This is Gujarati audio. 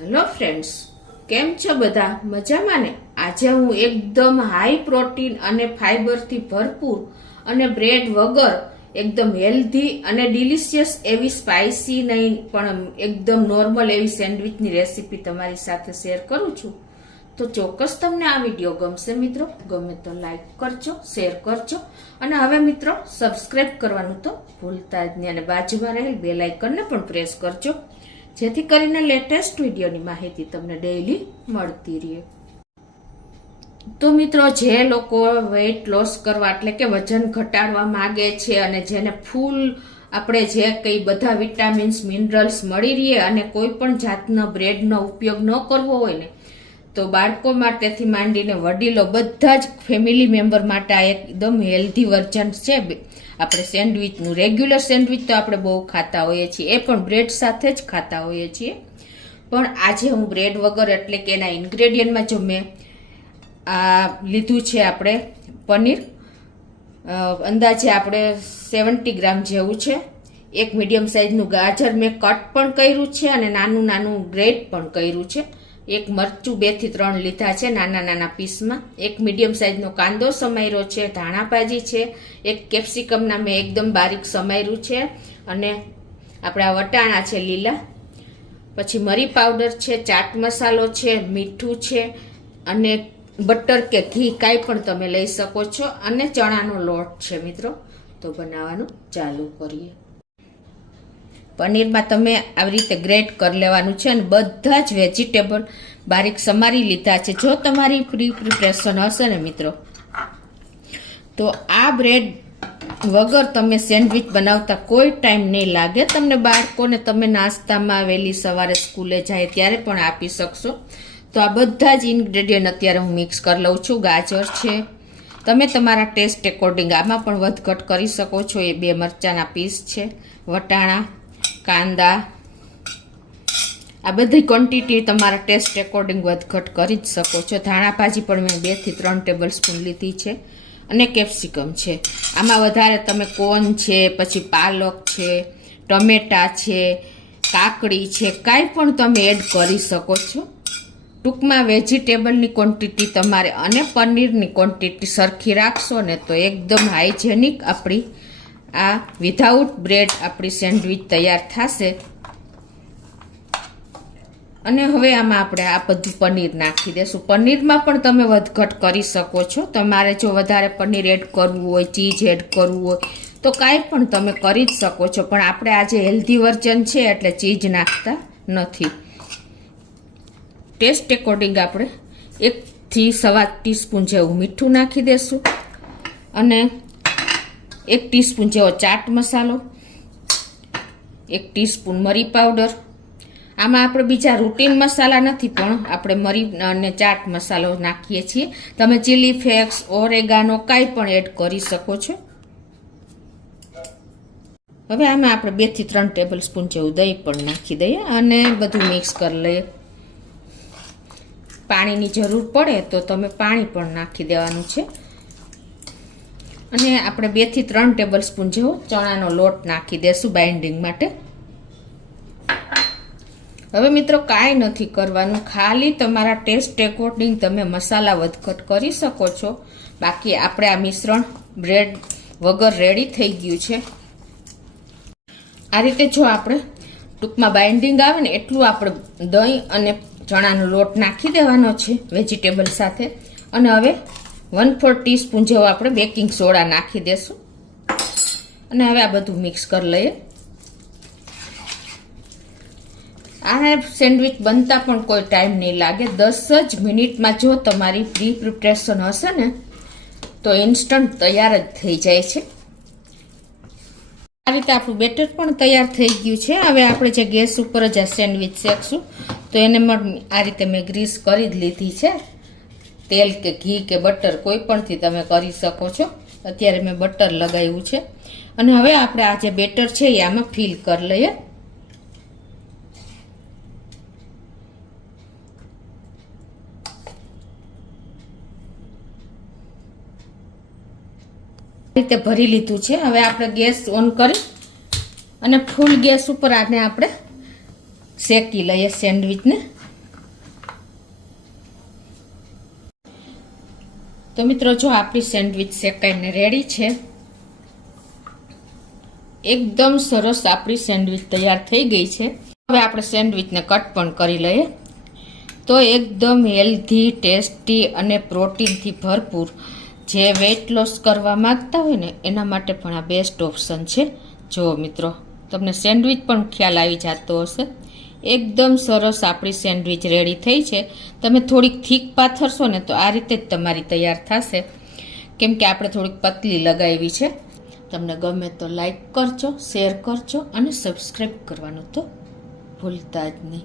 હેલો ફ્રેન્ડ્સ, કેમ છો બધા? મજામાં ને? આજે હું એકદમ હાઈ પ્રોટીન અને ફાઈબરથી ભરપૂર અને બ્રેડ વગર એકદમ હેલ્ધી અને ડિલિશિયસ એવી સ્પાઇસી નહીં પણ એકદમ નોર્મલ એવી સેન્ડવિચની રેસીપી તમારી સાથે શેર કરું છું. તો ચોક્કસ તમને આ વિડીયો ગમશે મિત્રો. ગમે તો લાઈક કરજો, શેર કરજો અને હવે મિત્રો સબસ્ક્રાઇબ કરવાનું તો ભૂલતા જ નહીં અને બાજુમાં રહેલ બેલ આઇકનને પણ પ્રેસ કરજો, જેથી કરીને લેટેસ્ટ વિડીયોની માહિતી તમને ડેઈલી મળતી રહે. તો મિત્રો, જે લોકો વેઇટ લોસ કરવા એટલે કે વજન ઘટાડવા માંગે છે અને જેને ફૂલ આપણે જે કંઈ બધા વિટામિન્સ મિનરલ્સ મળી રહે અને કોઈ પણ જાતનો બ્રેડનો ઉપયોગ ન કરવો હોય ને, તો બાળકો માટેથી માંડીને વડીલો બધા જ ફેમિલી મેમ્બર માટે આ એકદમ હેલ્ધી વર્ઝન છે આપણે સેન્ડવિચનું. રેગ્યુલર સેન્ડવિચ તો આપણે બહુ ખાતા હોઈએ છીએ, એ પણ બ્રેડ સાથે જ ખાતા હોઈએ છીએ. પણ આજે હું બ્રેડ વગર એટલે કે એના ઇન્ગ્રેડિયન્ટમાં જો મેં આ લીધું છે આપણે પનીર, અંદાજે આપણે 70 ગ્રામ જેવું છે. એક મીડિયમ સાઇઝનું ગાજર મેં કટ પણ કર્યું છે અને નાનું નાનું ગ્રેટ પણ કર્યું છે. એક મરચું 2 થી 3 લીધા છે નાના નાના પીસમાં. એક મીડિયમ સાઇઝનો કાંદો સમાર્યો છે, ધાણા ભાજી છે, એક કેપ્સિકમના મેં એકદમ બારીક સમાર્યું છે અને આપણા વટાણા છે લીલા, પછી મરી પાવડર છે, ચાટ મસાલો છે, મીઠું છે અને બટર કે ઘી કાંઈ પણ તમે લઈ શકો છો અને ચણાનો લોટ છે મિત્રો. તો બનાવવાનું ચાલુ કરીએ. પનીરમાં તમે આવી રીતે ગ્રેટ કરી લેવાનું છે અને બધા જ વેજીટેબલ બારીક સમારી લીધા છે. જો તમારી પ્રિપરેશન હશે ને મિત્રો, તો આ બ્રેડ વગર તમે સેન્ડવિચ બનાવતા કોઈ ટાઈમ નહીં લાગે તમને. બાળકોને તમે નાસ્તામાં વહેલી સવારે સ્કૂલે જાય ત્યારે પણ આપી શકશો. તો આ બધા જ ઇન્ગ્રેડિયન્ટ અત્યારે હું મિક્સ કરી લઉં છું. ગાજર છે, તમે તમારા ટેસ્ટ એકોર્ડિંગ આમાં પણ વધઘટ કરી શકો છો. એ 2 મરચાના પીસ છે, વટાણા, કાંદા, આ બધી ક્વોન્ટિટી તમારા ટેસ્ટ એકોર્ડિંગ વધઘટ કરી જ શકો છો. ધાણા ભાજી પણ મેં 2 થી 3 ટેબલ સ્પૂન લીધી છે અને કેપ્સિકમ છે. આમાં વધારે તમે કોર્ન છે, પછી પાલક છે, ટમેટા છે, કાકડી છે, કાંઈ પણ તમે એડ કરી શકો છો. ટૂંકમાં વેજીટેબલની ક્વોન્ટિટી તમારે અને પનીરની ક્વોન્ટિટી સરખી રાખશો ને તો એકદમ હાઇજેનિક આપણી આ વિધાઉટ બ્રેડ આપણી સેન્ડવિચ તૈયાર થશે. અને હવે આમાં આપણે આ બધું પનીર નાખી દેશું. પનીરમાં પણ તમે વધઘટ કરી શકો છો. તમારે જો વધારે પનીર એડ કરવું હોય, ચીઝ એડ કરવું હોય તો કાંઈ પણ તમે કરી જ શકો છો. પણ આપણે આજે હેલ્ધી વર્ઝન છે એટલે ચીઝ નાખતા નથી. ટેસ્ટ એકોર્ડિંગ આપણે 1 થી 1.25 ટીસ્પૂન જેવું મીઠું નાખી દેશું અને 1 ટીસ્પૂન જેવો ચાટ મસાલો, 1 ટીસ્પૂન મરી પાવડર. આમાં આપણે બીજા રૂટીન મસાલા નથી પણ આપણે મરી અને ચાટ મસાલો નાખીએ છીએ. તમે ચીલી ફ્લેક્સ, ઓરેગાનો કાંઈ પણ એડ કરી શકો છો. હવે આમાં આપણે 2 થી 3 ટેબલ સ્પૂન જેવું દહીં પણ નાખી દઈએ અને બધું મિક્સ કરી લઈએ. પાણીની જરૂર પડે તો તમે પાણી પણ નાખી દેવાનું છે. અને આપણે 2 થી 3 ટેબલ સ્પૂન જેવો ચણાનો લોટ નાખી દેશું બાઇન્ડિંગ માટે. હવે મિત્રો કાંઈ નથી કરવાનું, ખાલી તમારા ટેસ્ટ એકોર્ડિંગ તમે મસાલા વધઘટ કરી શકો છો. બાકી આપણે આ મિશ્રણ બ્રેડ વગર રેડી થઈ ગયું છે. આ રીતે જો આપણે ટૂંકમાં બાઇન્ડિંગ આવે ને એટલું આપણે દહીં અને ચણાનો લોટ નાખી દેવાનો છે વેજીટેબલ સાથે. અને હવે 1/4 ટીસ્પૂન જેવો આપણે બેકિંગ સોડા નાખી દેશું અને હવે આ બધું મિક્સ કરી લઈએ. આ સેન્ડવિચ બનતા પણ કોઈ ટાઈમ નહીં લાગે. 10 જ મિનિટમાં જો તમારી પ્રિપરેશન હશે ને તો ઇન્સ્ટન્ટ તૈયાર જ થઈ જાય છે. આ રીતે આપણું બેટર પણ તૈયાર થઈ ગયું છે. હવે આપણે જે ગેસ ઉપર જ આ સેન્ડવિચ શેકશું તો એને આ રીતે મેં ગ્રીસ કરી જ લીધી છે. તેલ કે ઘી કે બટર કોઈ પણથી તમે કરી શકો છો. અત્યારે મેં બટર લગાવ્યું છે અને હવે આપણે આ જે બેટર છે એ આમાં ફિલ કરી લઈએ. રીતે ભરી લીધું છે. હવે આપણે ગેસ ઓન કરી અને ફૂલ ગેસ ઉપર આને આપણે શેકી લઈએ સેન્ડવિચને. તો મિત્રો જો આપણી સેન્ડવિચ શેકાઈને રેડી છે. એકદમ સરસ આપણી સેન્ડવિચ તૈયાર થઈ ગઈ છે. હવે આપણે સેન્ડવિચને કટ પણ કરી લઈએ. તો એકદમ હેલ્ધી, ટેસ્ટી અને પ્રોટીનથી ભરપૂર જે વેઇટ લોસ કરવા માંગતા હોય ને એના માટે પણ આ બેસ્ટ ઓપ્શન છે. જો મિત્રો તમને સેન્ડવિચ પણ ખ્યાલ આવી જતો હશે. એકદમ સરસ આપણી સેન્ડવિચ રેડી થઈ છે. તમે થોડીક થીક પાથરશો ને તો આ રીતે જ તમારી તૈયાર થશે, કેમ કે આપણે થોડીક પતલી લગાવી છે. તમને ગમે તો લાઈક કરજો, શેર કરજો અને સબસ્ક્રાઈબ કરવાનું તો ભૂલતા જ નહીં.